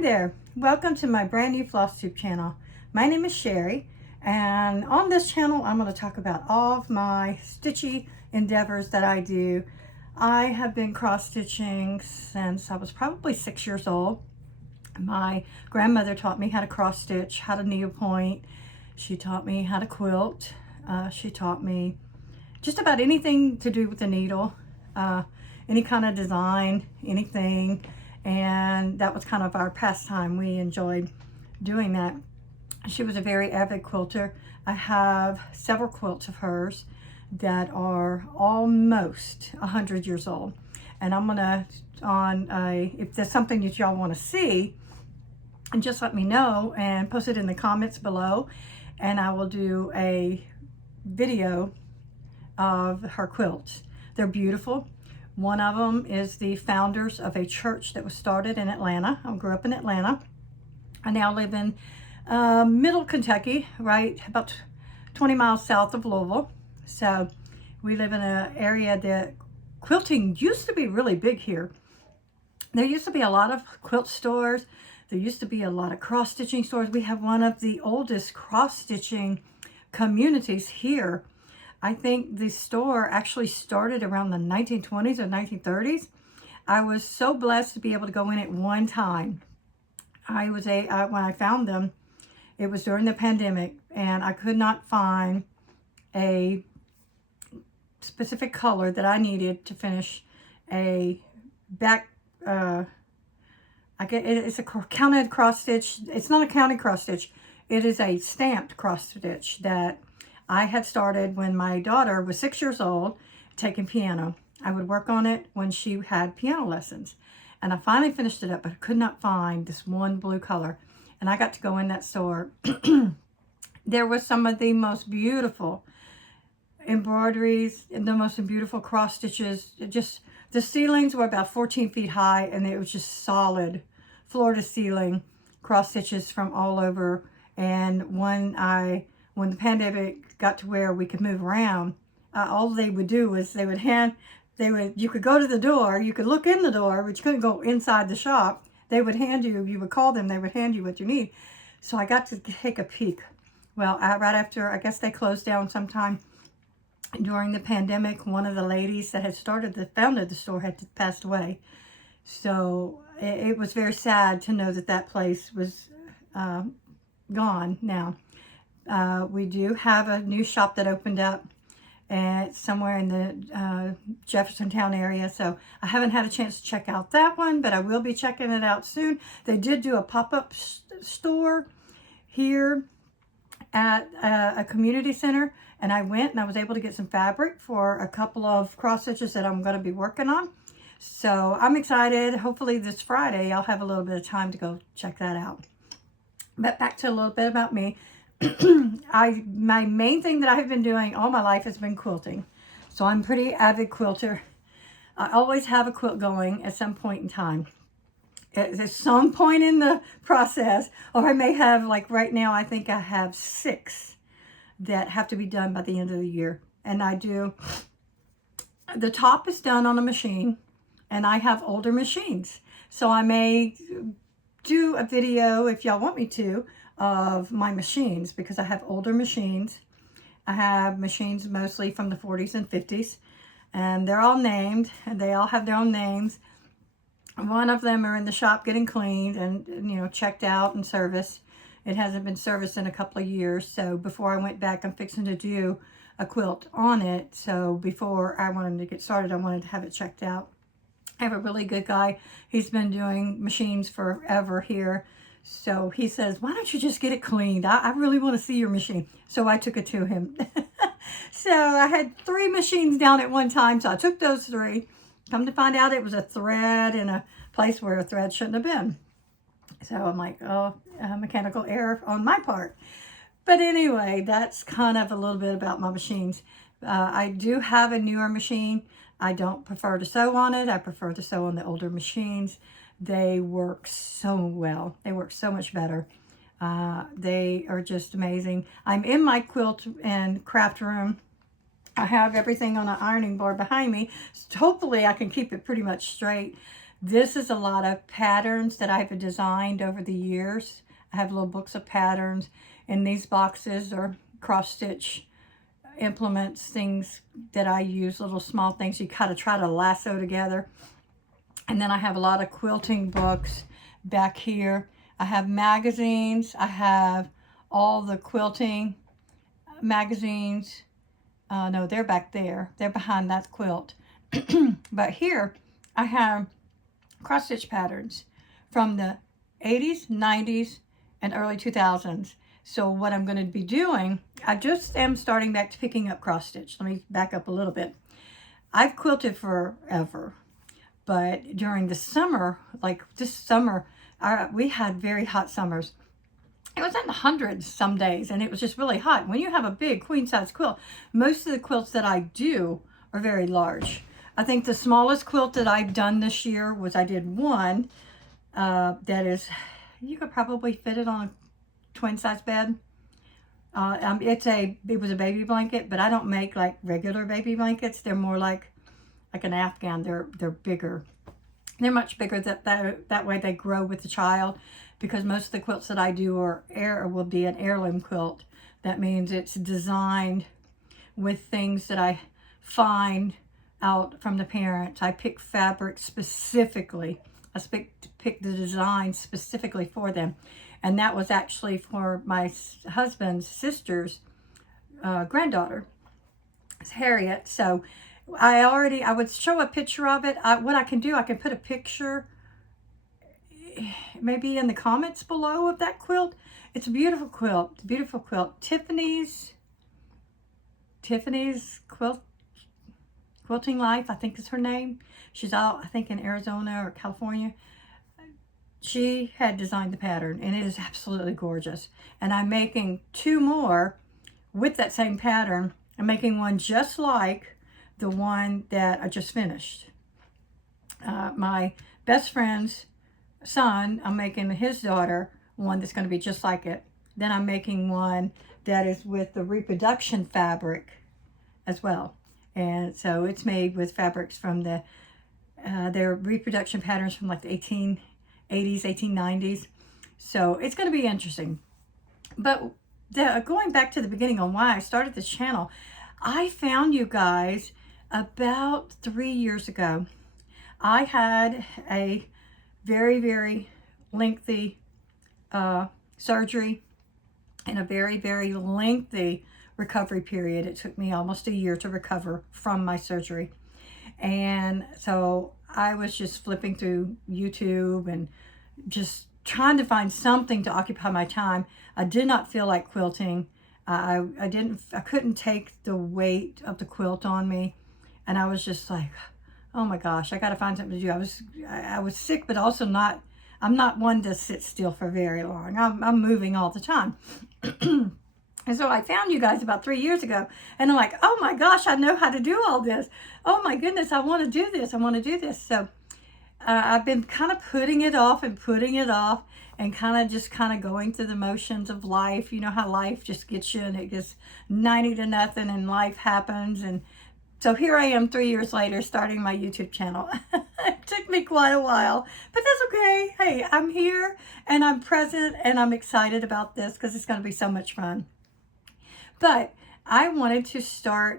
Hi there, welcome to my brand new Floss Tube channel. My name is Sherry, and on this channel I'm going to talk about all of my stitchy endeavors that I do. I have been cross stitching since I was probably 6 years old. My grandmother taught me how to cross stitch, how to needlepoint. She taught me how to quilt. She taught me just about anything to do with the needle, any kind of design, anything. And that was kind of our pastime. We enjoyed doing that. She was a very avid quilter. I have several quilts of hers that are almost 100 years old. And I'm gonna, if there's something that y'all wanna see, and just let me know and post it in the comments below, and I will do a video of her quilts. They're beautiful. One of them is the founders of a church that was started in Atlanta. I grew up in Atlanta. I now live in middle Kentucky, right about 20 miles south of Louisville. So we live in an area that quilting used to be really big here. There used to be a lot of quilt stores. There used to be a lot of cross-stitching stores. We have one of the oldest cross-stitching communities here. I think the store actually started around the 1920s or 1930s. I was so blessed to be able to go in at one time. When I found them, it was during the pandemic, and I could not find a specific color that I needed to finish a back, it's a counted cross stitch. It's not a counted cross stitch. It is a stamped cross stitch that I had started when my daughter was 6 years old, taking piano. I would work on it when she had piano lessons. And I finally finished it up, but I could not find this one blue color. And I got to go in that store. There was some of the most beautiful embroideries and the most beautiful cross stitches. The ceilings were about 14 feet high, and it was just solid floor to ceiling cross stitches from all over. And when the pandemic got to where we could move around, all they would do was you could go to the door, you could look in the door, but you couldn't go inside the shop. They would hand you would call them, they would hand you what you need. So I got to take a peek. Well, right after, I guess they closed down sometime during the pandemic. One of the ladies that had founded the store had passed away. So it was very sad to know that place was gone now. We do have a new shop that opened up somewhere in the Jeffersontown area, so I haven't had a chance to check out that one, but I will be checking it out soon. They did do a pop-up store here at a community center, and I went and I was able to get some fabric for a couple of cross stitches that I'm going to be working on. So I'm excited. Hopefully this Friday I'll have a little bit of time to go check that out. But back to a little bit about me. My main thing that I've been doing all my life has been quilting. So I'm a pretty avid quilter. I always have a quilt going at some point in time. At some point in the process, or I may have, like right now, I think I have 6 that have to be done by the end of the year. And I do, the top is done on a machine, and I have older machines. So I may do a video, if y'all want me to, of my machines, because I have older machines. I have machines mostly from the 40s and 50s, and they're all named, and they all have their own names. One of them are in the shop getting cleaned and checked out and serviced. It hasn't been serviced in a couple of years, so before I went back, I'm fixing to do a quilt on it. So before I wanted to get started, I wanted to have it checked out. I have a really good guy. He's been doing machines forever here. So he says, why don't you just get it cleaned? I really want to see your machine. So I took it to him. So I had 3 machines down at one time. So I took those 3. Come to find out, it was a thread in a place where a thread shouldn't have been. So I'm like, oh, mechanical error on my part. But anyway, that's kind of a little bit about my machines. I do have a newer machine. I don't prefer to sew on it. I prefer to sew on the older machines. They work so well. They work so much better. They are just amazing. I'm in my quilt and craft room. I have everything on an ironing board behind me. So hopefully I can keep it pretty much straight. This is a lot of patterns that I've designed over the years. I have little books of patterns, and these boxes are cross stitch implements, things that I use, little small things you kind of try to lasso together. And then I have a lot of quilting books back here. I have magazines. I have all the quilting magazines. No, they're back there. They're behind that quilt. But here I have cross stitch patterns from the 80s, 90s, and early 2000s. So what I'm going to be doing, I just am starting back to picking up cross stitch. Let me back up a little bit. I've quilted forever, but during the summer, like this summer, we had very hot summers. It was in the hundreds some days, and it was just really hot. When you have a big queen size quilt, most of the quilts that I do are very large. I think the smallest quilt that I've done this year was I did one that is, you could probably fit it on a twin size bed. It was a baby blanket, but I don't make like regular baby blankets. They're more like an Afghan. They're bigger. They're much bigger. That way they grow with the child, because most of the quilts that I do will be an heirloom quilt. That means it's designed with things that I find out from the parents. I pick fabric specifically. I pick the design specifically for them. And that was actually for my husband's sister's granddaughter, Harriet. So I would show a picture of it. What I can do, I can put a picture maybe in the comments below of that quilt. It's a beautiful quilt. It's a beautiful quilt. Tiffany's Quilting Life, I think is her name. She's out, I think, in Arizona or California. She had designed the pattern, and it is absolutely gorgeous. And I'm making two more with that same pattern. I'm making one just like the one that I just finished. My best friend's son, I'm making his daughter one that's going to be just like it. Then I'm making one that is with the reproduction fabric as well. And so it's made with fabrics from their reproduction patterns from like the 1880s, 1890s. So it's going to be interesting. But going back to the beginning on why I started this channel, I found you guys about 3 years ago. I had a very, very lengthy surgery and a very, very lengthy recovery period. It took me almost a year to recover from my surgery. And so I was just flipping through YouTube and just trying to find something to occupy my time. I did not feel like quilting. I couldn't take the weight of the quilt on me. And I was just like, oh my gosh, I got to find something to do. I was sick, but also I'm not one to sit still for very long. I'm moving all the time. And so I found you guys about 3 years ago, and I'm like, oh my gosh, I know how to do all this. Oh my goodness, I want to do this. I want to do this. So I've been kind of putting it off and kind of going through the motions of life. You know how life just gets you, and it gets 90 to nothing, and life happens. And so here I am 3 years later starting my YouTube channel. It took me quite a while, but that's okay. Hey, I'm here and I'm present and I'm excited about this because it's going to be so much fun. But I wanted to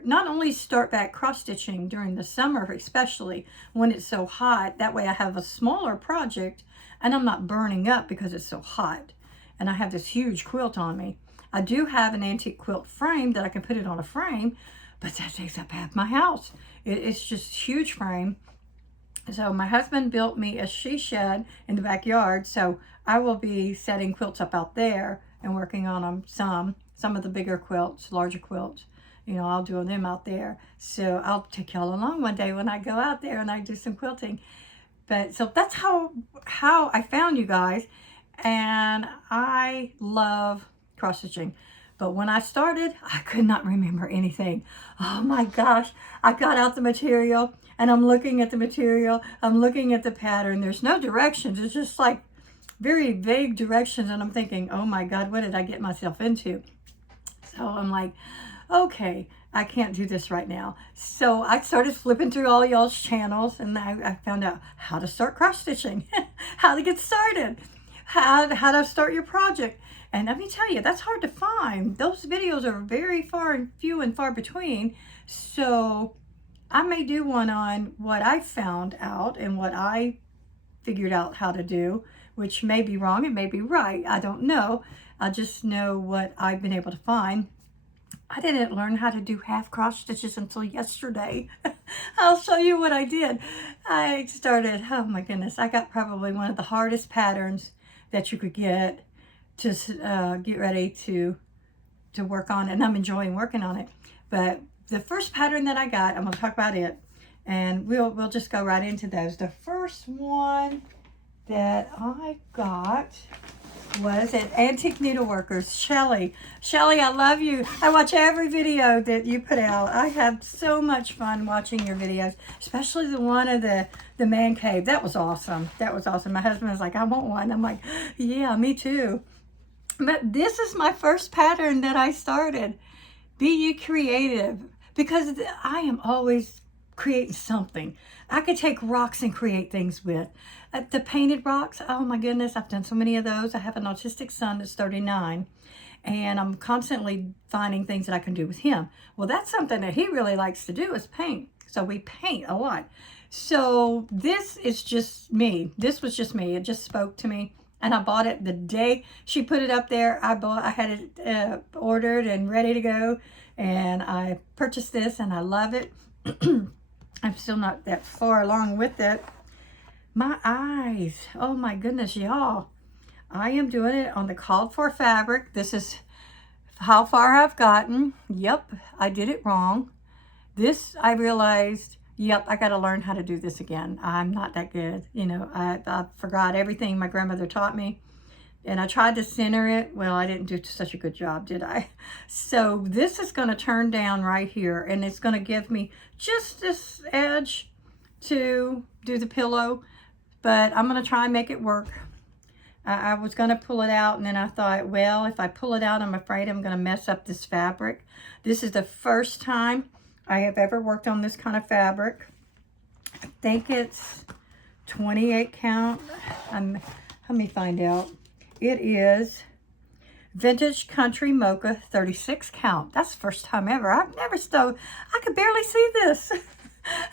not only start back cross stitching during the summer, especially when it's so hot. That way I have a smaller project and I'm not burning up because it's so hot. And I have this huge quilt on me. I do have an antique quilt frame that I can put it on a frame, but that takes up half my house. It's just a huge frame. So my husband built me a she shed in the backyard. So I will be setting quilts up out there and working on them some of the bigger quilts, larger quilts. You know, I'll do them out there. So I'll take y'all along one day when I go out there and I do some quilting. But so that's how I found you guys. And I love cross stitching. But when I started, I could not remember anything. Oh my gosh. I got out the material and I'm looking at the material. I'm looking at the pattern. There's no directions. It's just like very vague directions. And I'm thinking, oh my God, what did I get myself into? So I'm like, okay, I can't do this right now. So I started flipping through all y'all's channels, and I found out how to start cross stitching, how to get started, how to start your project. And let me tell you, that's hard to find. Those videos are very few and far between. So I may do one on what I found out and what I figured out how to do, which may be wrong, it may be right. I don't know. I just know what I've been able to find. I didn't learn how to do half cross stitches until yesterday. I'll show you what I did. I started, oh my goodness, I got probably one of the hardest patterns that you could get to get ready to work on, and I'm enjoying working on it. But the first pattern that I got, I'm going to talk about it, and we'll just go right into those. The first one that I got was at Antique Needleworkers. Shelly, I love you. I watch every video that you put out. I have so much fun watching your videos, especially the one of the man cave. That was awesome. That was awesome. My husband was like, I want one. I'm like, yeah, me too. But this is my first pattern that I started. Be you creative, because I am always creating something. I could take rocks and create things with. The painted rocks, oh my goodness, I've done so many of those. I have an autistic son that's 39, and I'm constantly finding things that I can do with him. Well, that's something that he really likes to do, is paint. So we paint a lot. So this is just me. This was just me. It just spoke to me. And I bought it the day she put it up there. I had it ordered and ready to go. And I purchased this, and I love it. I'm still not that far along with it. My eyes, oh my goodness, y'all. I am doing it on the called for fabric. This is how far I've gotten. Yep, I did it wrong. This, I realized, yep, I got to learn how to do this again. I'm not that good. You know, I forgot everything my grandmother taught me. And I tried to center it. Well, I didn't do such a good job, did I? So this is going to turn down right here, and it's going to give me just this edge to do the pillow, but I'm going to try and make it work. I was going to pull it out, and then I thought, well, if I pull it out, I'm afraid I'm going to mess up this fabric. This is the first time I have ever worked on this kind of fabric. I think it's 28 count. Let me find out. It is Vintage Country Mocha 36 count. That's the first time ever. I've never sewed. I could barely see this.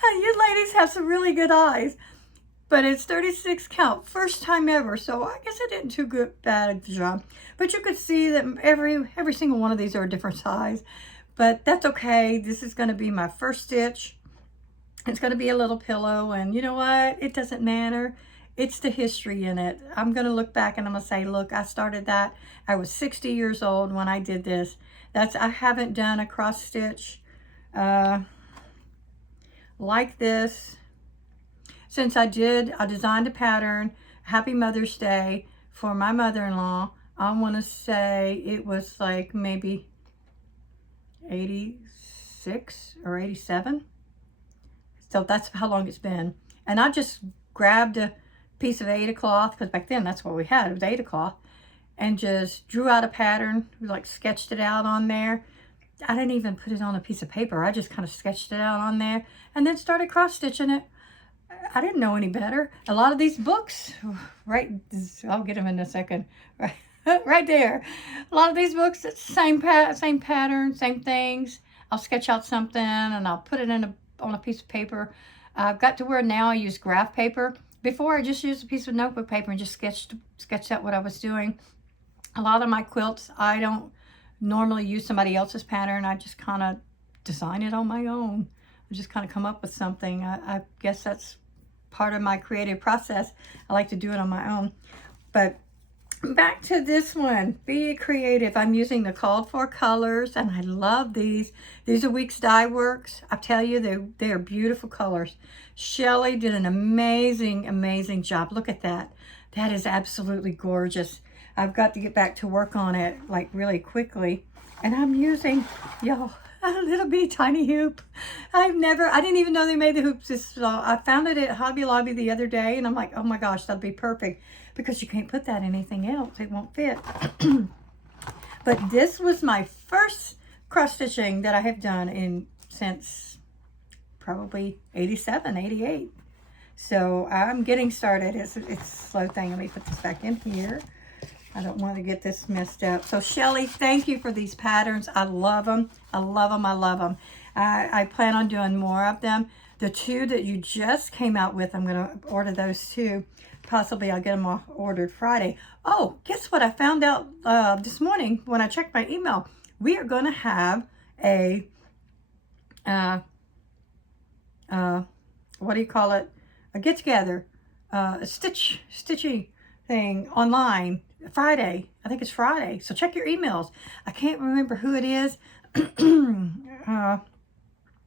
You ladies have some really good eyes. But it's 36 count. First time ever. So I guess I didn't do bad job. But you could see that every single one of these are a different size. But that's okay. This is going to be my first stitch. It's going to be a little pillow. And you know what? It doesn't matter. It's the history in it. I'm going to look back and I'm going to say, look, I started that. I was 60 years old when I did this. I haven't done a cross stitch like this since I designed a pattern, Happy Mother's Day, for my mother-in-law. I want to say it was like maybe 86 or 87. So that's how long it's been. And I just grabbed a piece of Ada cloth, because back then that's what we had, it was Ada cloth, and just drew out a pattern, like sketched it out on there. I didn't even put it on a piece of paper. I just kind of sketched it out on there and then started cross stitching it. I didn't know any better. A lot of these books, right, I'll get them in a second, right, right there. A lot of these books, it's same pattern, same things. I'll sketch out something and I'll put it on a piece of paper. I've got to where now I use graph paper. Before, I just used a piece of notebook paper and just sketched out what I was doing. A lot of my quilts, I don't normally use somebody else's pattern. I just kind of design it on my own. I just kind of come up with something. I guess that's part of my creative process. I like to do it on my own. But back to this one, be creative. I'm using the called for colors, and I love these. These are Weeks Dye Works. I tell you, they are beautiful colors. Shelly did an amazing job. Look at that. That is absolutely gorgeous. I've got to get back to work on it like really quickly. And I'm using, y'all, a little bitty tiny hoop. I didn't even know they made the hoops. I found it at Hobby Lobby the other day, and I'm like, oh my gosh, that'd be perfect, because you can't put that in anything else. It won't fit. But this was my first cross stitching that I have done since probably 87, 88. So I'm getting started. It's a slow thing. Let me put this back in here. I don't want to get this messed up. So Shelly, thank you for these patterns. I love them. I love them. I love them. I plan on doing more of them. The two that you just came out with, I'm going to order those two. Possibly I'll get them all ordered Friday. Oh, guess what? I found out this morning when I checked my email. We are going to have a, what do you call it? A get-together, a stitching thing online Friday. I think it's Friday. So check your emails. I can't remember who it is.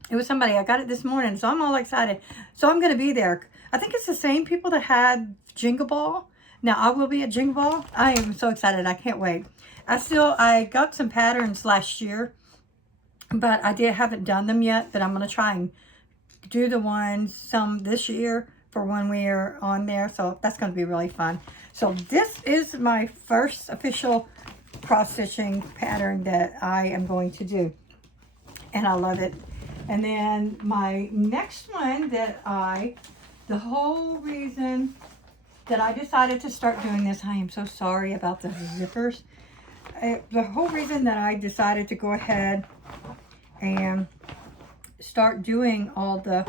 It was somebody. I got it this morning, so I'm all excited. So I'm going to be there. I think it's the same people that had Jingle Ball. Now I will be at Jingle Ball. I am so excited. I can't wait. I got some patterns last year, but I haven't done them yet. But I'm going to try and do some this year for when we are on there. So that's going to be really fun. So this is my first official cross stitching pattern that I am going to do, and I love it. And then my next one the whole reason that I decided to start doing this, I am so sorry about the zippers. The whole reason that I decided to go ahead and start doing all the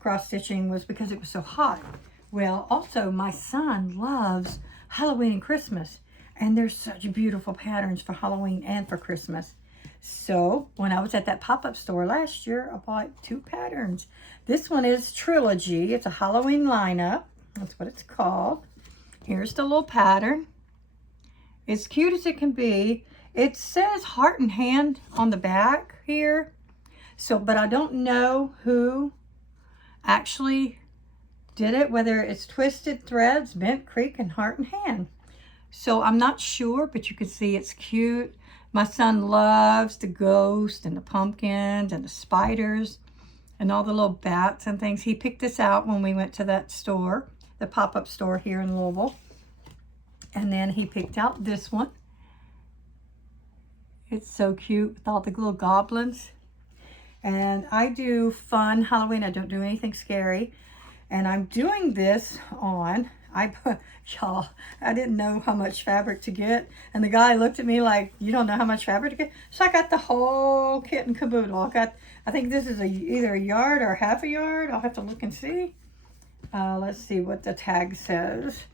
cross stitching was because it was so hot. Well, also my son loves Halloween and Christmas, and there's such beautiful patterns for Halloween and for Christmas. So when I was at that pop-up store last year, I bought two patterns. This one is Trilogy. It's a Halloween lineup. That's what it's called. Here's the little pattern. It's cute as it can be. It says heart and hand on the back here. So, but I don't know who actually did it, whether it's Twisted Threads, Bent Creek, and Heart and Hand. So I'm not sure, but you can see it's cute. My son loves the ghosts and the pumpkins and the spiders and all the little bats and things. He picked this out when we went to that store, the pop-up store here in Louisville. And then he picked out this one. It's so cute with all the little goblins. And I do fun Halloween. I don't do anything scary. And I'm doing this on, y'all, I didn't know how much fabric to get. And the guy looked at me like, you don't know how much fabric to get? So I got the whole kit and caboodle. I think this is either a yard or half a yard. I'll have to look and see. Let's see what the tag says.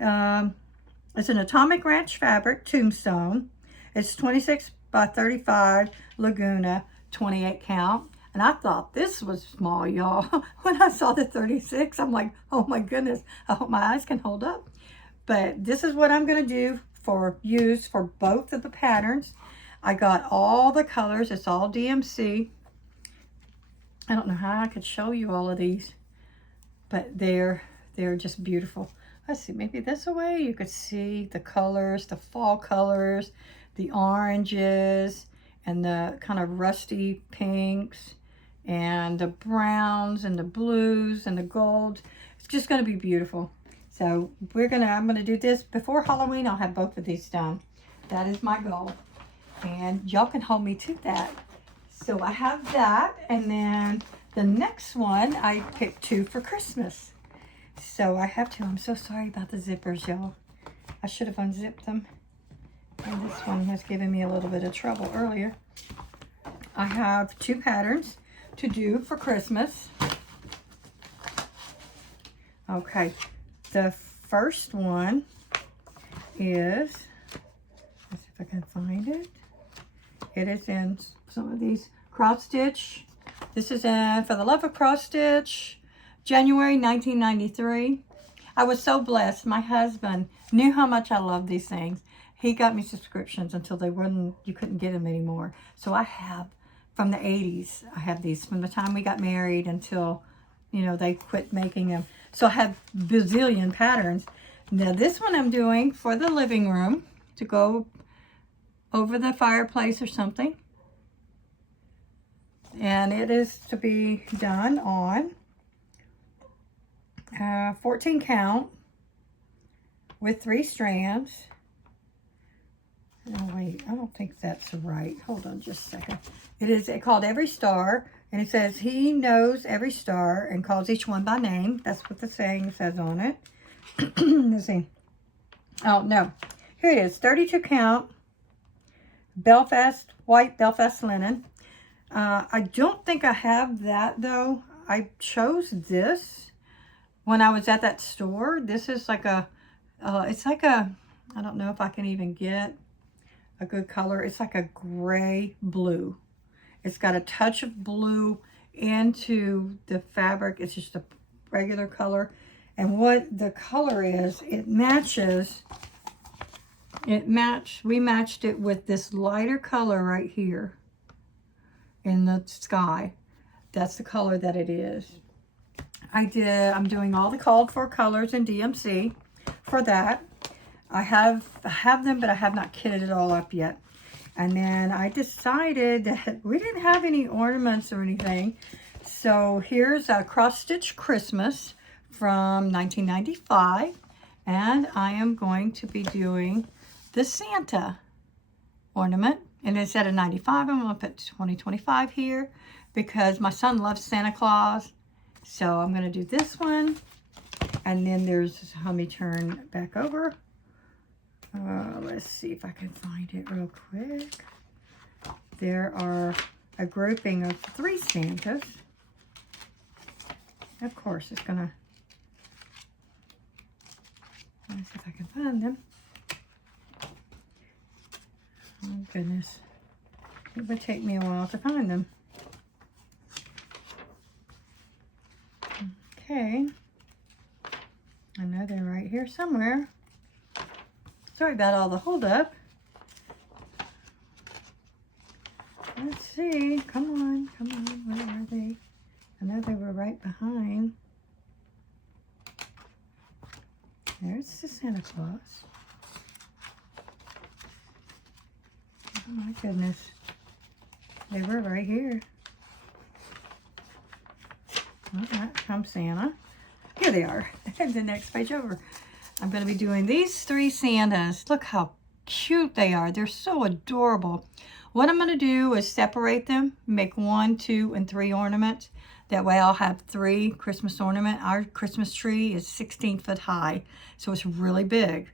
It's an Atomic Ranch fabric, Tombstone. It's 26 by 35 Laguna, 28 count. And I thought this was small, y'all. When I saw the 36, I'm like, oh my goodness, I hope my eyes can hold up. But this is what I'm going to do use for both of the patterns. I got all the colors. It's all DMC. I don't know how I could show you all of these, but they're just beautiful. Let's see, maybe this way you could see the colors, the fall colors, the oranges, and the kind of rusty pinks, and the browns, and the blues, and the golds. It's just going to be beautiful. So I'm going to do this before Halloween. I'll have both of these done. That is my goal. And y'all can hold me to that. So I have that. And then the next one, I picked two for Christmas. So I have two. I'm so sorry about the zippers, y'all. I should have unzipped them. And this one has given me a little bit of trouble earlier. I have two patterns to do for Christmas. Okay, the first one is, let's see if I can find it. It is in some of these cross stitch. This is in For the Love of Cross Stitch, January 1993. I was so blessed. My husband knew how much I love these things. He got me subscriptions until you couldn't get them anymore. So I have, from the 80s, I have these from the time we got married until, they quit making them. So I have bazillion patterns. Now this one I'm doing for the living room to go over the fireplace or something. And it is to be done on 14 count with 3 strands. Oh, wait Wait, I don't think that's right. Hold on just a second. It is called Every Star, and it says, he knows every star and calls each one by name. That's what the saying says on it. Let's see. Oh, no. Here it is, 32 count, Belfast, white Belfast linen. I don't think I have that, though. I chose this when I was at that store. This is like a, it's like a, I don't know if I can even get a good color. It's like a gray blue. It's got a touch of blue into the fabric. It's just a regular color. And what the color is, it matches, we matched it with this lighter color right here in the sky. That's the color that it is. I'm doing all the called for colors in DMC for that. I have them, but I have not kitted it all up yet. And then I decided that we didn't have any ornaments or anything. So here's a cross stitch Christmas from 1995. And I am going to be doing the Santa ornament. And instead of 95, I'm going to put 2025 here because my son loves Santa Claus. So I'm going to do this one. And then there's, let me turn back over. Let's see if I can find it real quick. There are a grouping of 3 Santas. Of course, it's going to, let me see if I can find them. Oh, goodness. It would take me a while to find them. Okay. I know they're right here somewhere. Sorry about all the holdup. Let's see. Come on. Come on. Where are they? I know they were right behind. There's the Santa Claus. Oh my goodness. They were right here. All right, comes Santa. Here they are. The next page over. I'm going to be doing these 3 Santas. Look how cute they are. They're so adorable. What I'm going to do is separate them, make 1, 2, and 3 ornaments. That way I'll have 3 Christmas ornaments. Our Christmas tree is 16 foot high, so it's really big.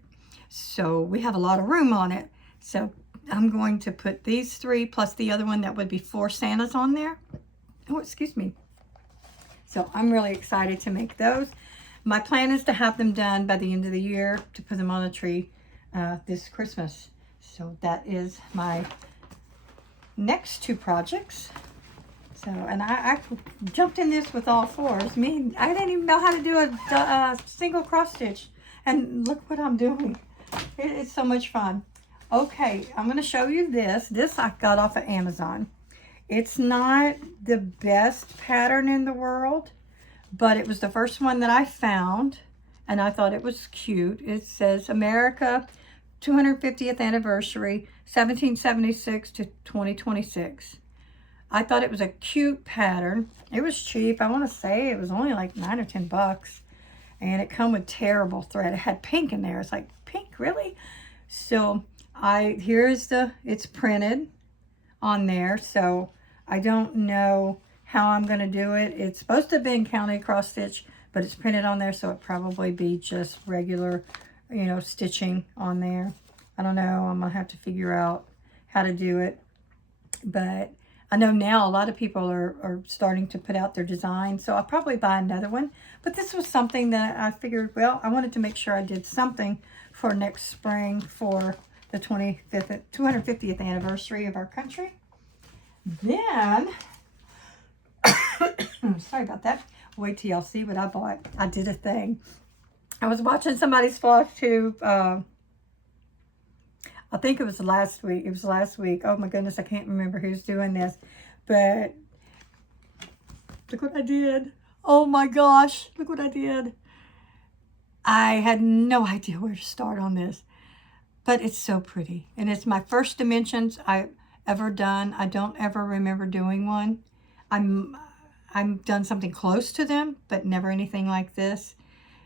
So we have a lot of room on it. So I'm going to put these 3 plus the other one. That would be 4 Santas on there. Oh, excuse me. So I'm really excited to make those. My plan is to have them done by the end of the year to put them on the tree this Christmas. So that is my next 2 projects. So, and I jumped in this with all 4s. I didn't even know how to do a single cross stitch. And look what I'm doing. It's so much fun. Okay, I'm going to show you this. This I got off of Amazon. It's not the best pattern in the world, but it was the first one that I found, and I thought it was cute. It says America 250th anniversary, 1776 to 2026. I thought it was a cute pattern. It was cheap. I want to say it was only like 9 or 10 bucks, and it come with terrible thread. It had pink in there. It's like, pink, really? So it's printed on there, so I don't know how I'm going to do it. It's supposed to have been counted cross stitch, but it's printed on there, so it probably be just regular, stitching on there. I don't know. I'm going to have to figure out how to do it. But I know now a lot of people are starting to put out their designs, so I'll probably buy another one. But this was something that I figured, well, I wanted to make sure I did something for next spring for the 250th anniversary of our country. Then, sorry about that. Wait till y'all see what I bought. I did a thing. I was watching somebody's Floss Tube. I think it was last week. It was last week. Oh my goodness, I can't remember who's doing this. But look what I did. Oh my gosh, look what I did. I had no idea where to start on this. But it's so pretty. And it's my first dimensions I've ever done. I don't ever remember doing one. I've done something close to them, but never anything like this.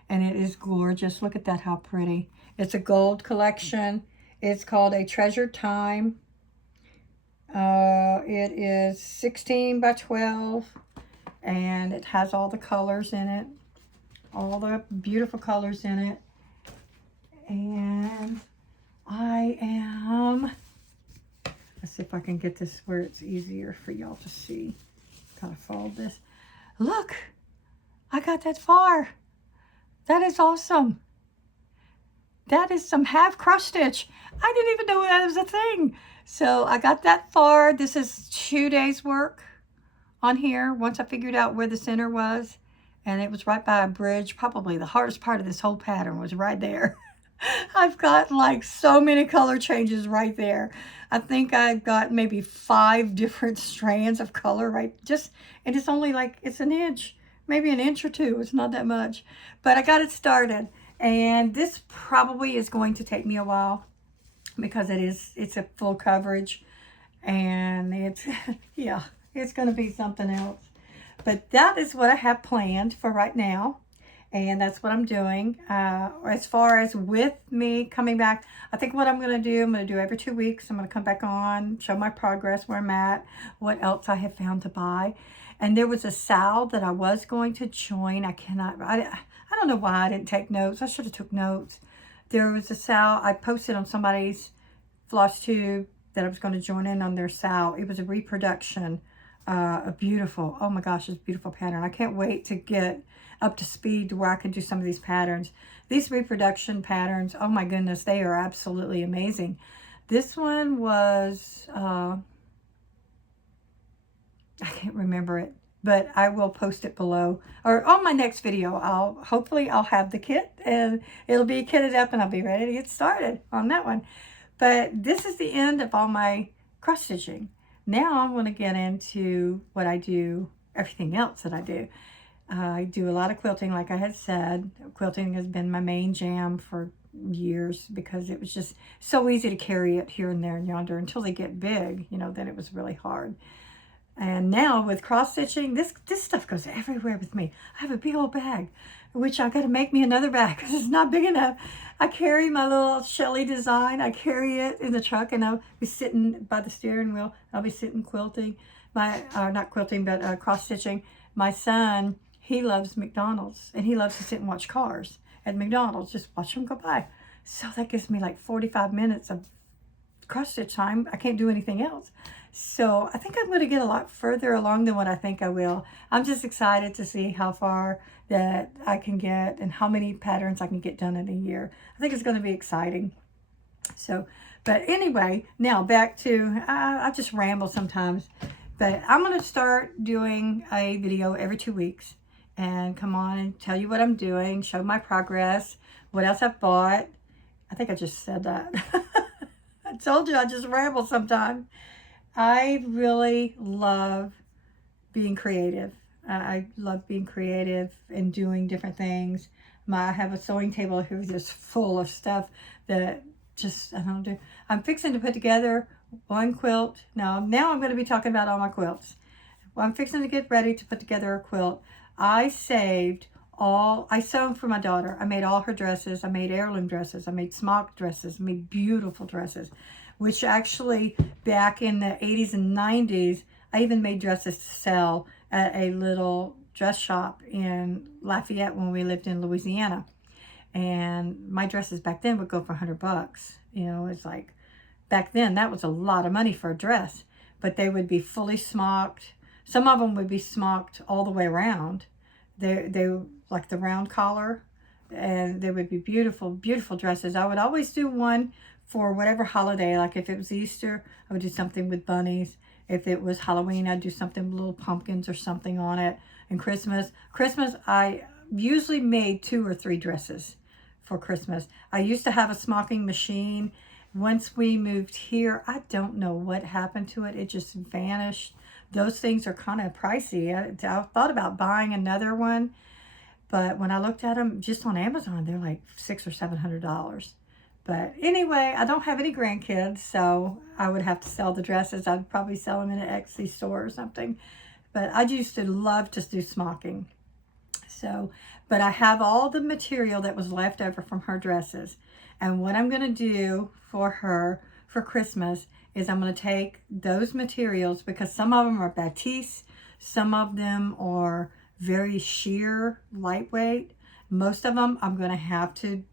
And it is gorgeous. Look at that, how pretty. It's a gold collection. It's called A Treasured Time. It is 16 by 12, and it has all the colors in it, all the beautiful colors in it. And let's see if I can get this where it's easier for y'all to see. Gotta fold this. Look, I got that far. That is awesome. That is some half cross stitch. I didn't even know that was a thing. So I got that far. This is 2 days work on here. Once I figured out where the center was, and it was right by a bridge. Probably the hardest part of this whole pattern was right there. I've got like so many color changes right there. I think I've got maybe 5 different strands of color and it's only like, it's an inch, maybe an inch or 2. It's not that much, but I got it started. And this probably is going to take me a while because it's a full coverage, and it's, yeah, it's going to be something else. But that is what I have planned for right now. And that's what I'm doing. As far as with me coming back, I think what I'm going to do every 2 weeks. I'm going to come back on, show my progress, where I'm at, what else I have found to buy. And there was a sale that I was going to join. I don't know why I didn't take notes. I should have took notes. There was a sale. I posted on somebody's Floss Tube that I was going to join in on their sale. It was a reproduction, a beautiful, oh my gosh, it's a beautiful pattern. I can't wait to get up to speed to where I can do some of these patterns. These reproduction patterns, oh my goodness, they are absolutely amazing. This one was, I can't remember it, but I will post it below or on my next video. Hopefully I'll have the kit and it'll be kitted up and I'll be ready to get started on that one. But this is the end of all my cross stitching. Now I'm going to get into what I do, everything else that I do. I do a lot of quilting, like I had said. Quilting has been my main jam for years because it was just so easy to carry it here and there and yonder until they get big, then it was really hard. And now with cross stitching, this stuff goes everywhere with me. I have a big old bag, which I got to make me another bag because it's not big enough. I carry my little Shelly design. I carry it in the truck, and I'll be sitting by the steering wheel. I'll be sitting quilting, not quilting, but cross stitching. My son, he loves McDonald's, and he loves to sit and watch cars at McDonald's, just watch them go by. So that gives me like 45 minutes of cross stitch time. I can't do anything else. So I think I'm going to get a lot further along than what I think I will. I'm just excited to see how far that I can get and how many patterns I can get done in a year. I think it's going to be exciting. So, but anyway, now back to, I just ramble sometimes, but I'm going to start doing a video every 2 weeks and come on and tell you what I'm doing, show my progress, what else I've bought. I think I just said that. I told you I just ramble sometimes. I really love being creative. I love being creative and doing different things. I have a sewing table here just full of stuff that just, I don't do. I'm fixing to put together one quilt. Now I'm going to be talking about all my quilts. Well, I'm fixing to get ready to put together a quilt. I sewn for my daughter. I made all her dresses. I made heirloom dresses. I made smock dresses. I made beautiful dresses, which actually back in the 80s and 90s, I even made dresses to sell at a little dress shop in Lafayette when we lived in Louisiana. And my dresses back then would go for $100. It's like, back then that was a lot of money for a dress, but they would be fully smocked. Some of them would be smocked all the way around. They like the round collar, and they would be beautiful, beautiful dresses. I would always do one for whatever holiday. Like if it was Easter, I would do something with bunnies. If it was Halloween, I'd do something with little pumpkins or something on it. And Christmas, I usually made 2 or 3 dresses for Christmas. I used to have a smocking machine. Once we moved here, I don't know what happened to it. It just vanished. Those things are kind of pricey. I thought about buying another one, but when I looked at them just on Amazon, they're like $600 or $700. But anyway, I don't have any grandkids, so I would have to sell the dresses. I'd probably sell them in an Etsy store or something. But I used to love to do smocking. So, but I have all the material that was left over from her dresses. And what I'm going to do for her for Christmas is I'm going to take those materials, because some of them are batiste, some of them are very sheer, lightweight. Most of them I'm going to have to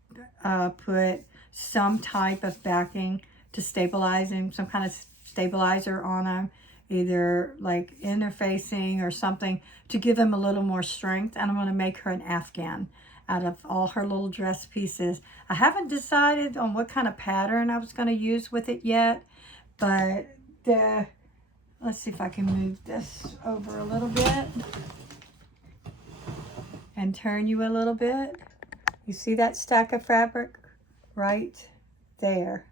put some type of backing to stabilize them, some kind of stabilizer on them, either like interfacing or something to give them a little more strength. And I'm going to make her an Afghan out of all her little dress pieces. I haven't decided on what kind of pattern I was going to use with it yet, but let's see if I can move this over a little bit and turn you a little bit. You see that stack of fabric right there?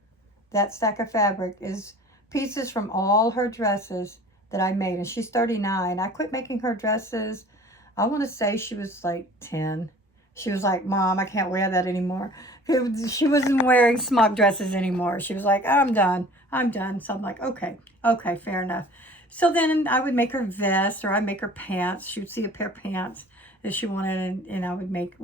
That stack of fabric is pieces from all her dresses that I made, and she's 39. I quit making her dresses, I want to say she was like 10. She was like, Mom, I can't wear that anymore. She wasn't wearing smock dresses anymore. She was like, I'm done. So I'm like, okay, fair enough. So then I would make her vest, or I'd make her pants. She would see a pair of pants that she wanted, and I would make,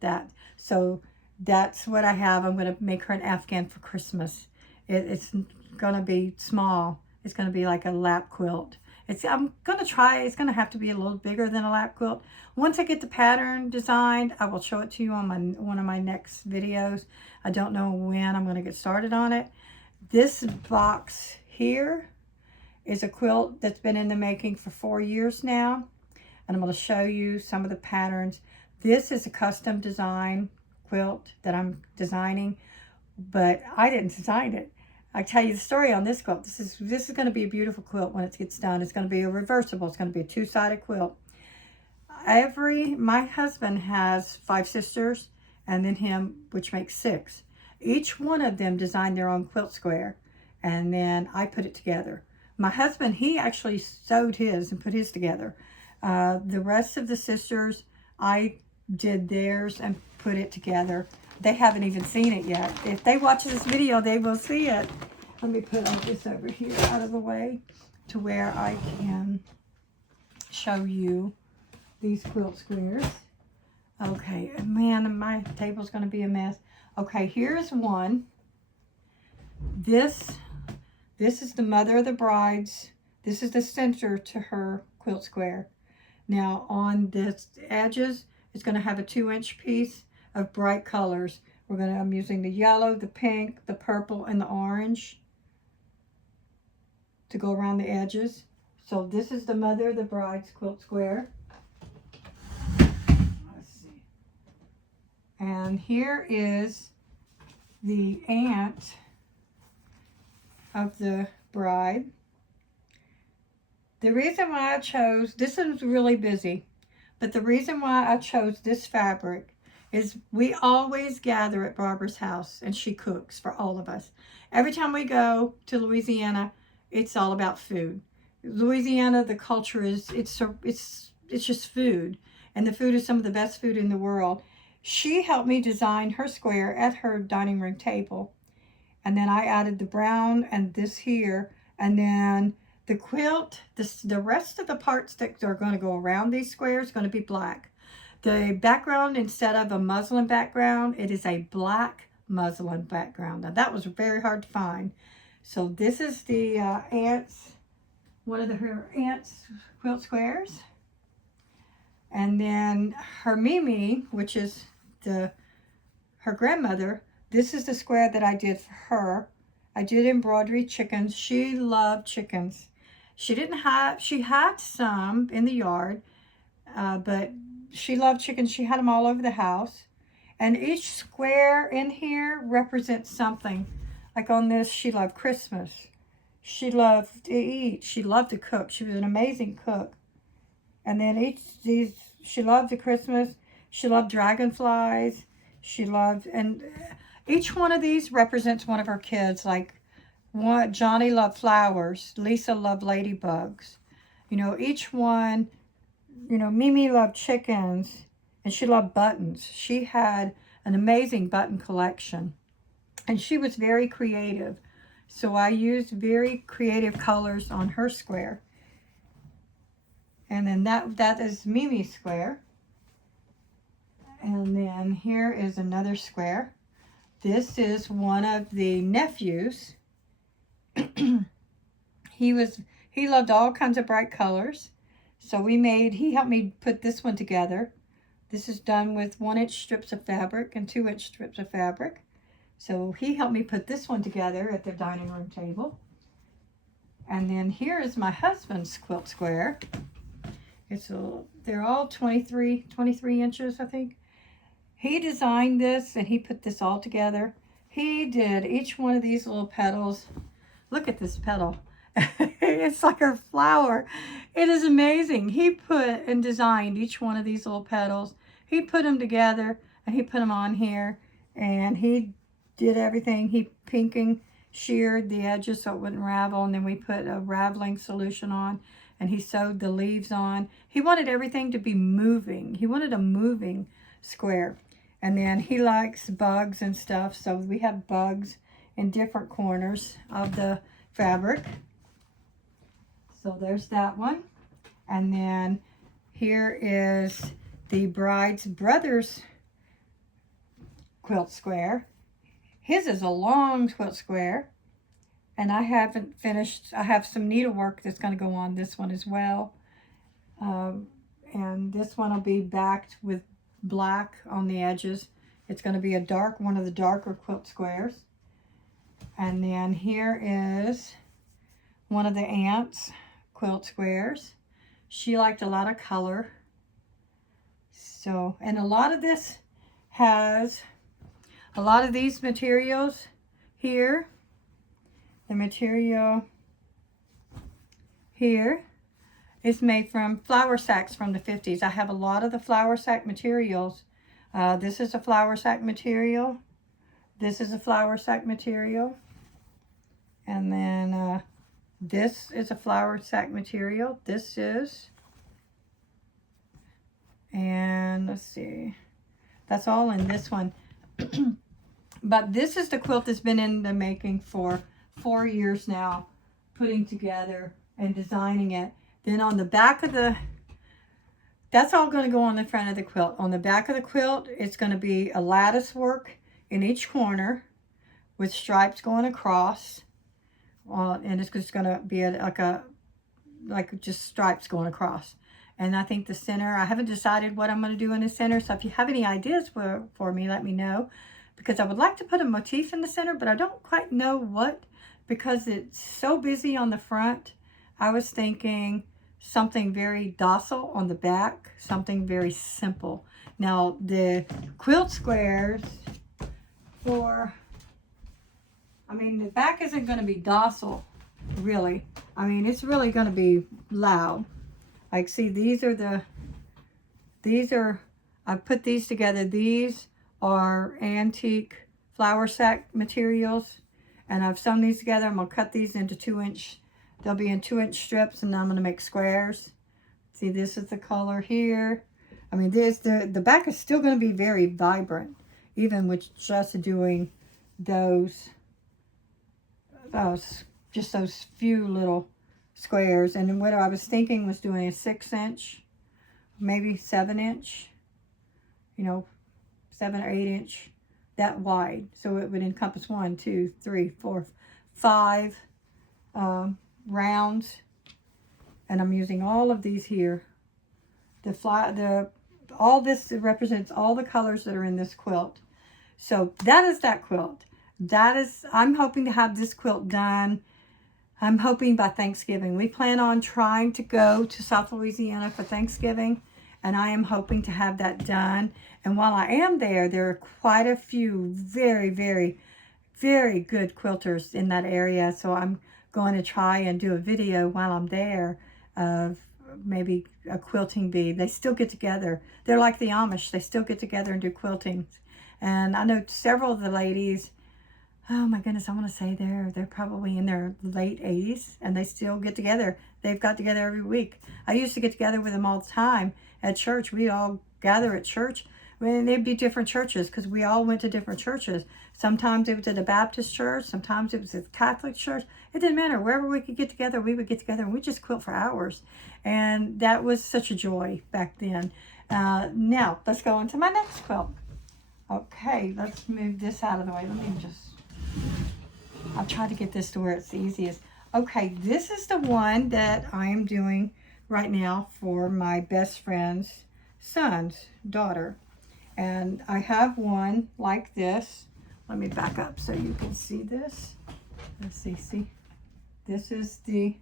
that. So that's what I have. I'm going to make her an Afghan for Christmas. It's going to be small. It's going to be like a lap quilt. I'm going to try, it's going to have to be a little bigger than a lap quilt. Once I get the pattern designed, I will show it to you on one of my next videos. I don't know when I'm going to get started on it. This box here is a quilt that's been in the making for 4 years now. And I'm going to show you some of the patterns. This is a custom design quilt that I'm designing, but I didn't design it. I tell you the story on this quilt. This is going to be a beautiful quilt when it gets done. It's going to be a reversible. It's going to be a two-sided quilt. My husband has 5 sisters, and then him, which makes 6. Each one of them designed their own quilt square, and then I put it together. My husband, he actually sewed his and put his together. The rest of the sisters, I did theirs and put it together. They haven't even seen it yet. If they watch this video, they will see it. Let me put this over here out of the way to where I can show you these quilt squares. Okay, man, my table's going to be a mess. Okay, here's one. This is the mother of the brides. This is the center to her quilt square. Now on the edges, it's going to have a 2-inch piece of bright colors. I'm using the yellow, the pink, the purple, and the orange to go around the edges. So this is the mother of the bride's quilt square. Let's see. And here is the aunt of the bride. The reason why I chose, this is really busy, but the reason why I chose this fabric is we always gather at Barbara's house, and she cooks for all of us. Every time we go to Louisiana, it's all about food. Louisiana, the culture is, it's just food, and the food is some of the best food in the world. She helped me design her square at her dining room table, and then I added the brown and this here, and then the quilt, the rest of the parts that are going to go around these squares are going to be black. The background, instead of a muslin background, it is a black muslin background. Now that was very hard to find. So this is the aunt's, one of her aunt's quilt squares. And then her Mimi, which is her grandmother, this is the square that I did for her. I did embroidery chickens. She loved chickens. She had some in the yard, but she loved chickens. She had them all over the house. And each square in here represents something. Like on this, she loved Christmas. She loved to eat. She loved to cook. She was an amazing cook. And then she loved the Christmas. She loved dragonflies. And each one of these represents one of her kids. Like Johnny loved flowers. Lisa loved ladybugs. Each one. Mimi loved chickens, and she loved buttons. She had an amazing button collection, and she was very creative. So I used very creative colors on her square. And then that is Mimi's square. And then here is another square. This is one of the nephews. He loved all kinds of bright colors. So he helped me put this one together. This is done with 1-inch strips of fabric and 2-inch strips of fabric. So he helped me put this one together at the dining room table. And then here is my husband's quilt square. They're all 23 inches, I think. He designed this and he put this all together. He did each one of these little petals. Look at this petal. It's like a flower. It is amazing. He put and designed each one of these little petals. He put them together and he put them on here, and he did everything. He sheared the edges so it wouldn't ravel, and then we put a raveling solution on, and he sewed the leaves on. He wanted everything to be moving. He wanted a moving square. And then he likes bugs and stuff, so we have bugs in different corners of the fabric. So there's that one. And then here is the bride's brother's quilt square. His is a long quilt square, and I haven't finished. I have some needlework that's going to go on this one as well. And this one will be backed with black on the edges. It's going to be one of the darker quilt squares. And then here is one of the aunt's quilt squares. She liked a lot of color. So, and a lot of this has a lot of these materials here. The material here is made from flour sacks from the 50s. I have a lot of the flour sack materials. This is a flour sack material. This is a flour sack material. And then this is a flour sack material. This is, and let's see, that's all in this one. But this is the quilt that's been in the making for 4 years now, putting together and designing it. Then on the back of that's all going to go on the front of the quilt. On the back of the quilt, it's going to be a lattice work in each corner with stripes going across. And it's just going to be like just stripes going across. And I think the center, I haven't decided what I'm going to do in the center. So if you have any ideas for me, let me know. Because I would like to put a motif in the center, but I don't quite know what, because it's so busy on the front. I was thinking something very docile on the back, something very simple. Now the quilt squares the back isn't going to be docile, really. I mean, it's really going to be loud. Like, see, I put these together. These are antique flour sack materials, and I've sewn these together. I'm going to cut these into 2-inch. They'll be in 2-inch strips, and I'm going to make squares. See, this is the color here. I mean, the back is still going to be very vibrant, even with just doing those just those few little squares. And then what I was thinking was doing a 6-inch, maybe 7-inch, 7 or 8 inch, that wide. So it would encompass 1, 2, 3, 4, 5 rounds. And I'm using all of these here. All this represents all the colors that are in this quilt. So that is that quilt. I'm hoping to have this quilt done. I'm hoping by Thanksgiving. We plan on trying to go to South Louisiana for Thanksgiving, and I am hoping to have that done. And while I am there are quite a few very, very, very good quilters in that area. So I'm going to try and do a video while I'm there of maybe a quilting bee. They still get together. They're like the Amish. They still get together and do quilting. And I know several of the ladies, oh my goodness, I want to say they're probably in their late 80s, and they still get together. They've got together every week. I used to get together with them all the time at church. We all gather at church. I mean, they'd be different churches because we all went to different churches. Sometimes it was at a Baptist church. Sometimes it was at a Catholic church. It didn't matter. Wherever we could get together, we would get together, and we'd just quilt for hours. And that was such a joy back then. Now, let's go on to my next quilt. Okay, let's move this out of the way. Let me just, I'll try to get this to where it's the easiest. Okay, this is the one that I am doing right now for my best friend's son's daughter. And I have one like this. Let me back up so you can see this. Let's see. This is the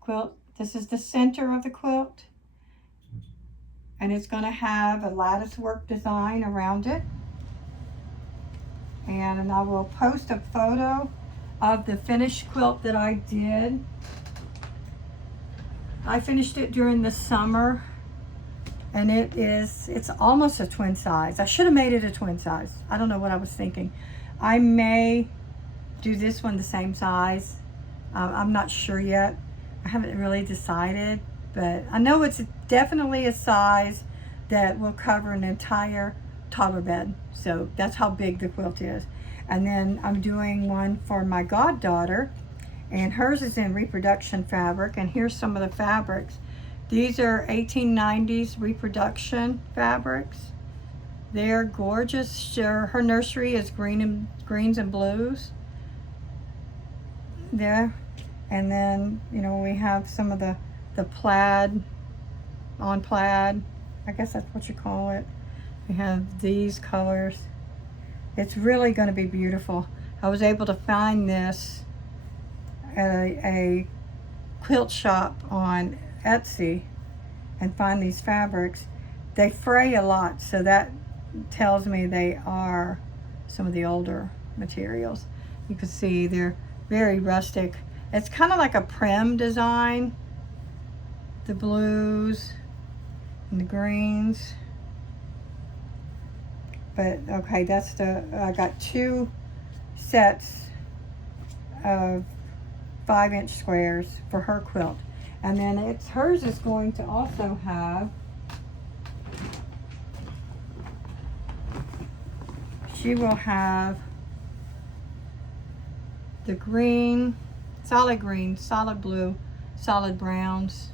quilt. This is the center of the quilt. And it's going to have a lattice work design around it. And I will post a photo of the finished quilt that I did. I finished it during the summer, and it's almost a twin size. I should have made it a twin size. I don't know what I was thinking. I may do this one the same size. I'm not sure yet. I haven't really decided, but I know it's definitely a size that will cover an entire toddler bed. So that's how big the quilt is. And then I'm doing one for my goddaughter, and hers is in reproduction fabric. And here's some of the fabrics. These are 1890s reproduction fabrics. They're gorgeous. Her nursery is greens and blues. There. And then, you know, we have some of the plaid, on plaid. I guess that's what you call it. We have these colors. It's really going to be beautiful. I was able to find this at a quilt shop on Etsy and find these fabrics. They fray a lot, so that tells me they are some of the older materials. You can see they're very rustic. It's kind of like a prim design. The blues and the greens. But okay, that's I got 2 sets of 5-inch squares for her quilt. And then hers is going to also have, she will have the green, solid blue, solid browns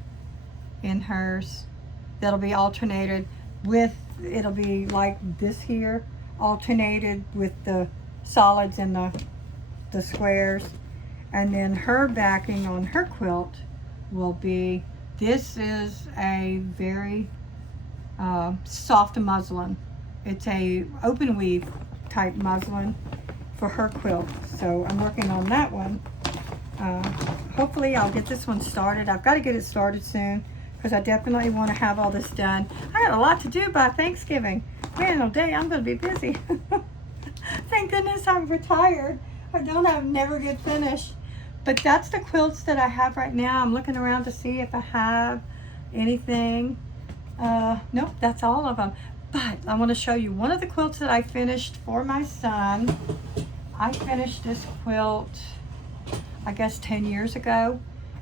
in hers. That'll be alternated with, it'll be like this here, alternated with the solids and the squares. And then her backing on her quilt will be, this is a very soft muslin. It's a open weave type muslin for her quilt. So I'm working on that one. Hopefully I'll get this one started. I've got to get it started soon, because I definitely want to have all this done. I got a lot to do by Thanksgiving. Man, all day I'm going to be busy. Thank goodness I'm retired. I never get finished. But that's the quilts that I have right now. I'm looking around to see if I have anything. Nope, that's all of them. But I want to show you one of the quilts that I finished for my son. I finished this quilt, I guess 10 years ago.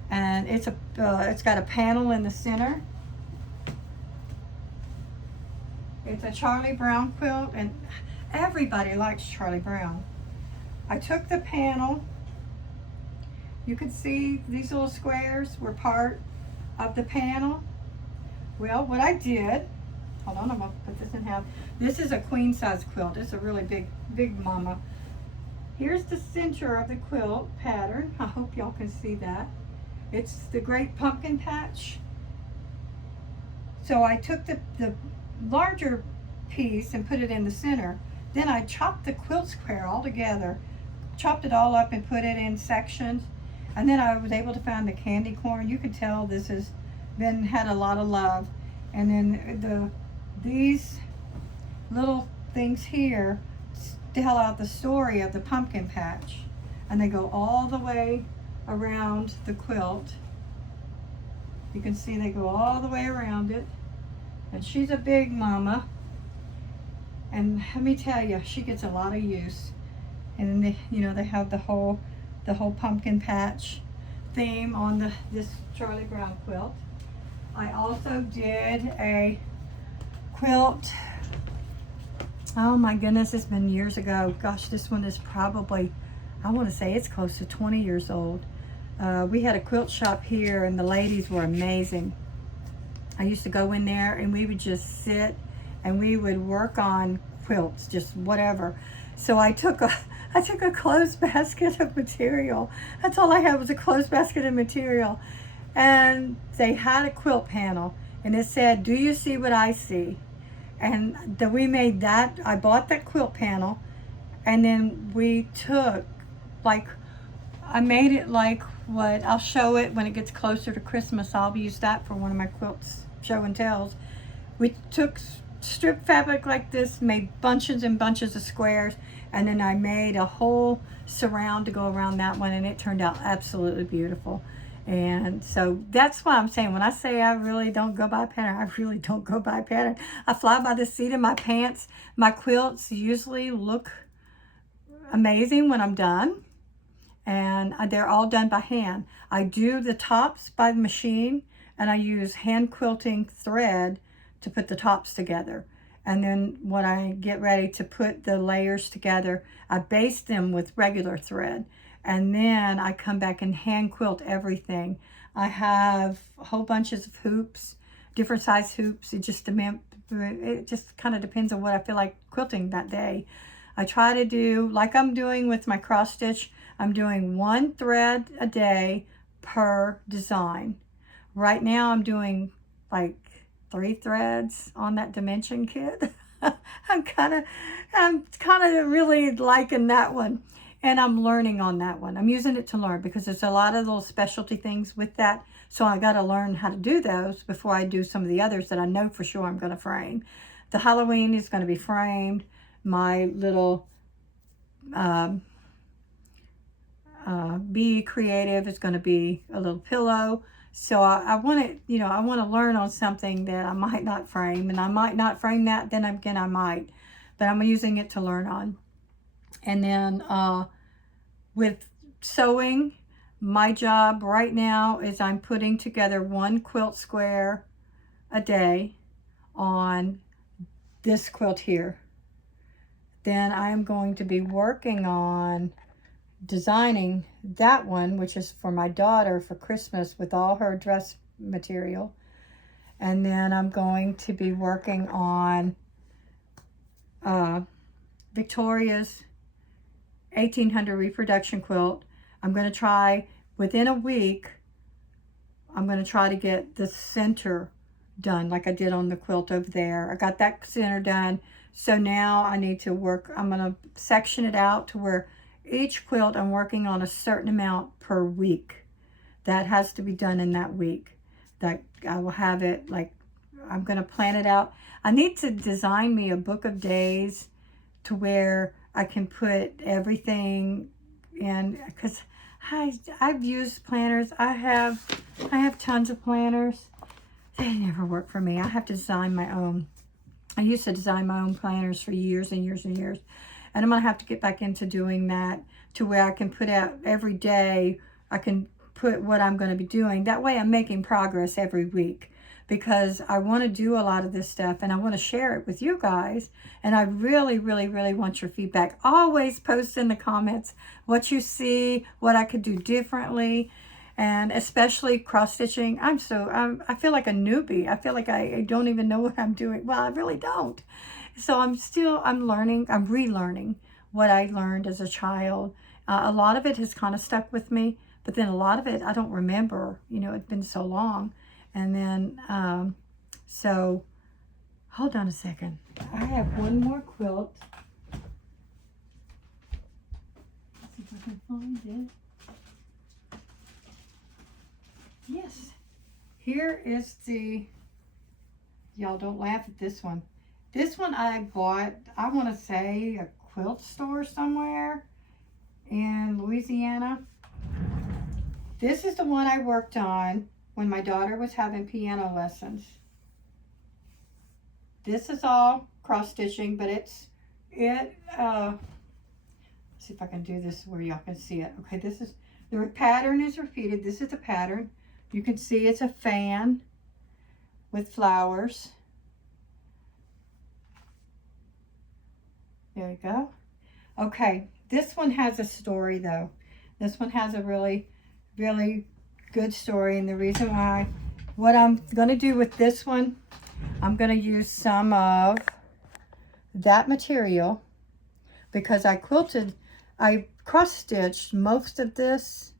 And it's got a panel in the center. It's a Charlie Brown quilt, and everybody likes Charlie Brown. I took the panel. You can see these little squares were part of the panel. Well, what I did, hold on, I'm gonna put this in half. This is a queen size quilt. It's a really big mama. Here's the center of the quilt pattern. I hope y'all can see that. It's the Great Pumpkin Patch. So I took the larger piece and put it in the center. Then I chopped the quilt square all together, chopped it all up and put it in sections. And then I was able to find the candy corn. You can tell this has had a lot of love. And then these little things here tell out the story of the pumpkin patch. And they go all the way around the quilt. You can see they go all the way around it. And she's a big mama. And let me tell you, she gets a lot of use. And then they have the whole pumpkin patch theme on this Charlie Brown quilt. I also did a quilt. Oh my goodness, it's been years ago. Gosh, this one is probably, I want to say it's close to 20 years old. We had a quilt shop here, and the ladies were amazing. I used to go in there and we would just sit and we would work on quilts, just whatever. So I took a clothes basket of material. That's all I had, was a clothes basket of material. And they had a quilt panel, and it said, "Do you see what I see?" And then we made that. I bought that quilt panel, and then we took, like, I made it like what, I'll show it when it gets closer to Christmas. I'll use that for one of my quilts show and tells. We took strip fabric like this, made bunches and bunches of squares, and then I made a whole surround to go around that one, and it turned out absolutely beautiful. And so that's what I'm saying. When I say I really don't go by pattern, I really don't go by pattern. I fly by the seat of my pants. My quilts usually look amazing when I'm done, and they're all done by hand. I do the tops by the machine, and I use hand quilting thread to put the tops together. And then when I get ready to put the layers together, I baste them with regular thread. And then I come back and hand quilt everything. I have whole bunches of hoops, different size hoops. It just kind of depends on what I feel like quilting that day. I try to do, like I'm doing with my cross stitch, I'm doing 1 thread a day per design. Right now I'm doing like 3 threads on that dimension kit. I'm kind of really liking that one, and I'm learning on that one. I'm using it to learn because there's a lot of little specialty things with that, so I got to learn how to do those before I do some of the others that I know for sure I'm going to frame. The Halloween is going to be framed. My little Be Creative is going to be a little pillow. So I want to, you know, I want to learn on something that I might not frame, and I might not frame that, then again I might, but I'm using it to learn on. And then with sewing, my job right now is I'm putting together 1 quilt square a day on this quilt here. Then I'm going to be working on designing that one, which is for my daughter for Christmas with all her dress material. And then I'm going to be working on Victoria's 1800 reproduction quilt. I'm going to try, within a week, I'm going to try to get the center done like I did on the quilt over there. I got that center done. So now I need to work, I'm going to section it out to where each quilt I'm working on a certain amount per week. That has to be done in that week. That I will have it, like, I'm going to plan it out. I need to design me a book of days to where I can put everything in, because I've used planners. I have tons of planners. They never work for me. I have to design my own. I used to design my own planners for years and years and years. And I'm going to have to get back into doing that to where I can put out every day. I can put what I'm going to be doing. That way I'm making progress every week, because I want to do a lot of this stuff and I want to share it with you guys. And I really, really, really want your feedback. Always post in the comments what you see, what I could do differently. And especially cross stitching. I feel like a newbie. I feel like I don't even know what I'm doing. Well, I really don't. So I'm learning, I'm relearning what I learned as a child. A lot of it has kind of stuck with me, but then a lot of it I don't remember. You know, it's been so long. And then, so hold on a second. I have one more quilt. Let's see if I can find it. Yes, here is the, y'all don't laugh at this one. This one I bought, I want to say a quilt store somewhere in Louisiana. This is the one I worked on when my daughter was having piano lessons. This is all cross stitching, but let's see if I can do this where y'all can see it. Okay, this is, the pattern is repeated. This is the pattern. You can see it's a fan with flowers. There you go. Okay, this one has a story though. This one has a really, really good story. And the reason why, what I'm going to do with this one, I'm going to use some of that material because I cross-stitched most of this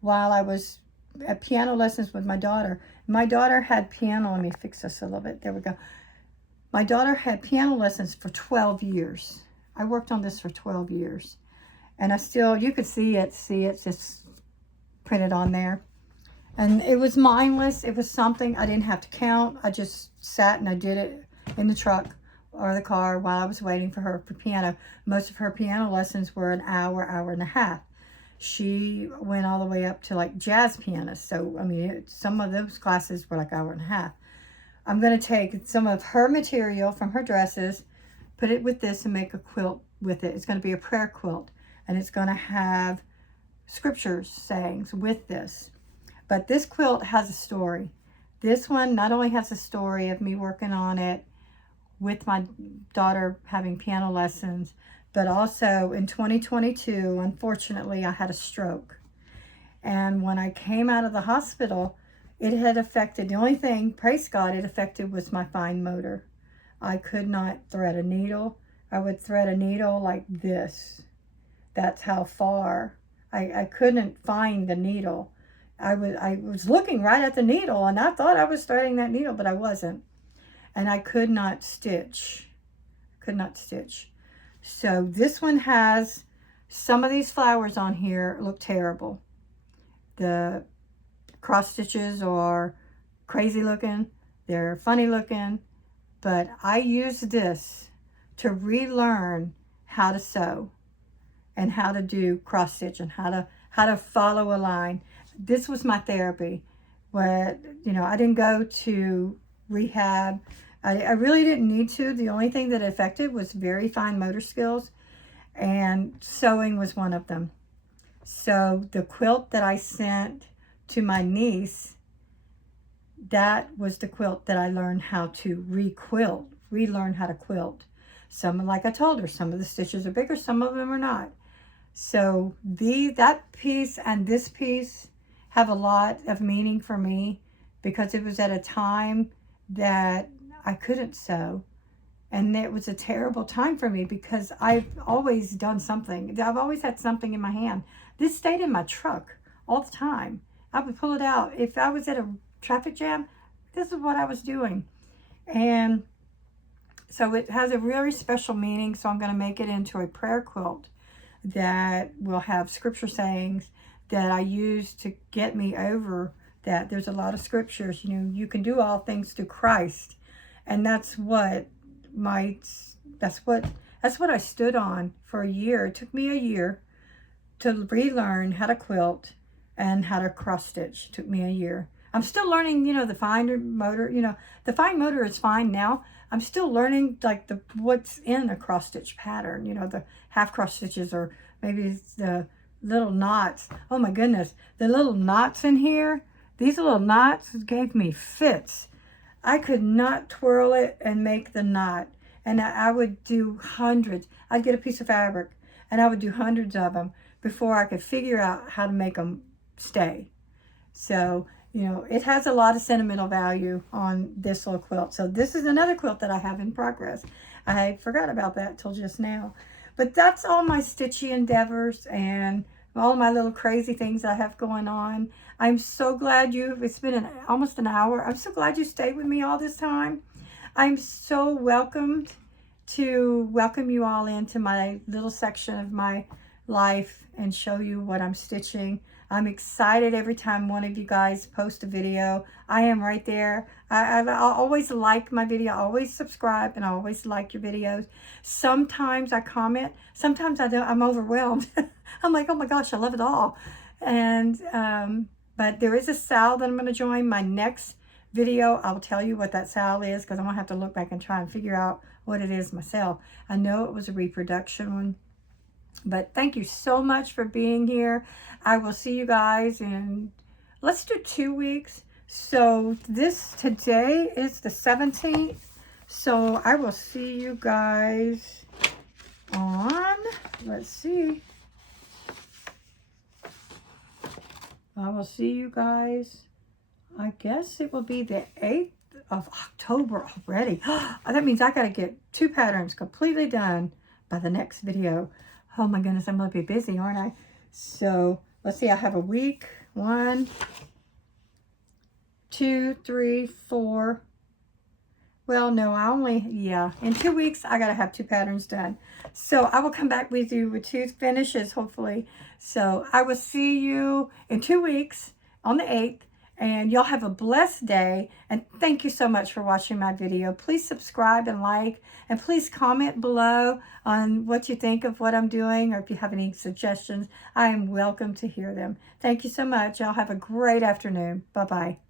while I was at piano lessons with my daughter. My daughter had piano, let me fix this a little bit, there we go. My daughter had piano lessons for 12 years. I worked on this for 12 years. And I still, you could see it's just printed on there. And it was mindless. It was something I didn't have to count. I just sat and I did it in the truck or the car while I was waiting for her for piano. Most of her piano lessons were an hour, hour and a half. She went all the way up to like jazz pianist. So, I mean, some of those classes were like hour and a half. I'm going to take some of her material from her dresses, put it with this and make a quilt with it. It's going to be a prayer quilt. And it's going to have scriptures sayings with this. But this quilt has a story. This one not only has a story of me working on it with my daughter having piano lessons, but also in 2022, unfortunately, I had a stroke. And when I came out of the hospital, it had affected, the only thing, praise God, it affected was my fine motor. I could not thread a needle. I would thread a needle like this. That's how far. I couldn't find the needle. I was looking right at the needle and I thought I was threading that needle, but I wasn't. And I could not stitch. Could not stitch. So this one has some of these flowers on here look terrible. The cross stitches are crazy looking. They're funny looking. But I used this to relearn how to sew and how to do cross stitch and how to follow a line. This was my therapy. But, you know, I didn't go to rehab. I really didn't need to. The only thing that affected was very fine motor skills, and sewing was one of them. So the quilt that I sent to my niece, that was the quilt that I learned how to relearn how to quilt. Some, like I told her, some of the stitches are bigger, some of them are not. So that piece and this piece have a lot of meaning for me because it was at a time that I couldn't sew. And it was a terrible time for me because I've always done something. I've always had something in my hand. This stayed in my truck all the time. I would pull it out. If I was at a traffic jam, this is what I was doing. And so it has a really special meaning. So I'm going to make it into a prayer quilt that will have scripture sayings that I use to get me over that. There's a lot of scriptures. You know, you can do all things through Christ. And that's what I stood on for a year. It took me a year to relearn how to quilt and how to cross stitch. It took me a year. I'm still learning, you know, the fine motor. You know, the fine motor is fine now. I'm still learning like what's in a cross stitch pattern. You know, the half cross stitches or maybe the little knots. Oh my goodness, the little knots in here. These little knots gave me fits. I could not twirl it and make the knot. And I would do hundreds. I'd get a piece of fabric and I would do hundreds of them before I could figure out how to make them stay. So, you know, it has a lot of sentimental value on this little quilt. So this is another quilt that I have in progress. I forgot about that till just now. But that's all my stitchy endeavors and all my little crazy things I have going on. I'm so glad it's been almost an hour. I'm so glad you stayed with me all this time. I'm so welcome you all into my little section of my life and show you what I'm stitching. I'm excited every time one of you guys post a video. I am right there. I always like my video. I always subscribe and I always like your videos. Sometimes I comment. Sometimes I don't. I'm overwhelmed. I'm like, oh my gosh, I love it all. And but there is a sale that I'm going to join. My next video, I'll tell you what that sale is because I'm going to have to look back and try and figure out what it is myself. I know it was a reproduction one. But thank you so much for being here. I will see you guys in, let's do 2 weeks. So today is the 17th. So I will see you guys on, let's see. I will see you guys, I guess it will be the 8th of October already. That means I got to get 2 patterns completely done by the next video. Oh my goodness, I'm going to be busy, aren't I? So let's see, I have a week. 1, 2, 3, 4. Well, no, in 2 weeks, I got to have 2 patterns done. So I will come back with you with 2 finishes, hopefully. So I will see you in 2 weeks on the 8th. And y'all have a blessed day. And thank you so much for watching my video. Please subscribe and like. And please comment below on what you think of what I'm doing. Or if you have any suggestions, I am welcome to hear them. Thank you so much. Y'all have a great afternoon. Bye-bye.